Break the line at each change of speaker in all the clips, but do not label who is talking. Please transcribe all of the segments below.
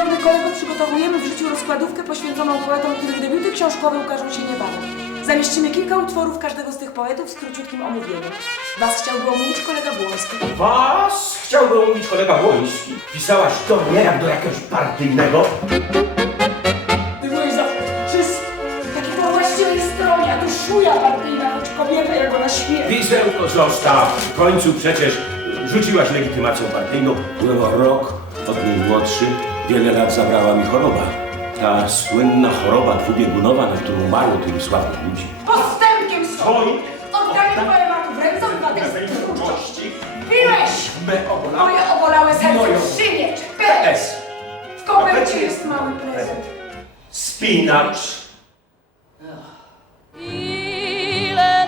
Szanowny kolego, przygotowujemy w życiu rozkładówkę poświęconą poetom, których debiuty książkowe ukażą się niebawem. Zamieścimy kilka utworów każdego z tych poetów z króciutkim omówieniem. Was chciałby omówić kolega Błoński.
Was chciałby omówić kolega Błoński. Pisałaś do mnie jak do jakiegoś partyjnego.
Ty byłeś za czysty. Taki to właściwie stronia, to szuja partyjna, choć kobieta jak ona śmieje.
Wizełko zostaw. W końcu przecież rzuciłaś legitymacją partyjną. O rok od niej młodszy. Wiele lat zabrała mi choroba. Ta słynna choroba dwubiegunowa, na którą umarło tylu sławnych ludzi.
Postępkiem swoim! Oddanie poematów ręce obywatelskie twórczości. Piłeś!
Me obolała.
Moje obolałe serce
Moją.
przymieć! P!
S.
W kopercie jest mały prezent.
Spinacz.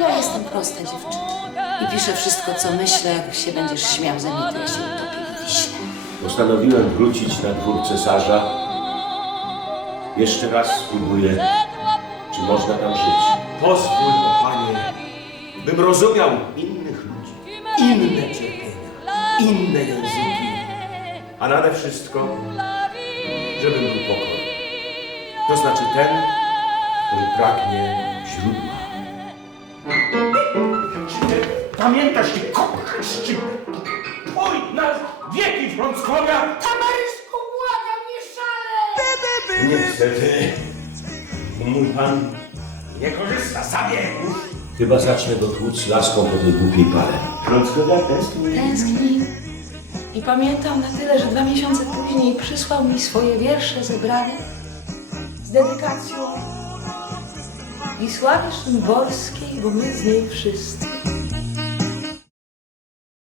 Ja jestem prosta dziewczyna i piszę wszystko, co myślę, jak się będziesz śmiał ze mnie, to ja się utopię w.
Postanowiłem wrócić na dwór cesarza. Jeszcze raz spróbuję, czy można tam żyć. Pozwól, o panie, bym rozumiał innych ludzi, inne cierpienia, inne języki, a nade wszystko, żebym był pokorny. To znaczy ten, który pragnie źródła. Pamiętasz, ty twój na skłania,
Maryszko, błagam, nie szale!
Niestety, mój pan nie korzysta z zabiegów. Chyba zacznę go tłuc laską po tej głupiej pale. Kląckowa tęskni.
Tęsknił i pamiętam na tyle, że dwa miesiące później przysłał mi swoje wiersze zebrane z dedykacją Wisławie Szymborskiej, bo my z niej wszyscy.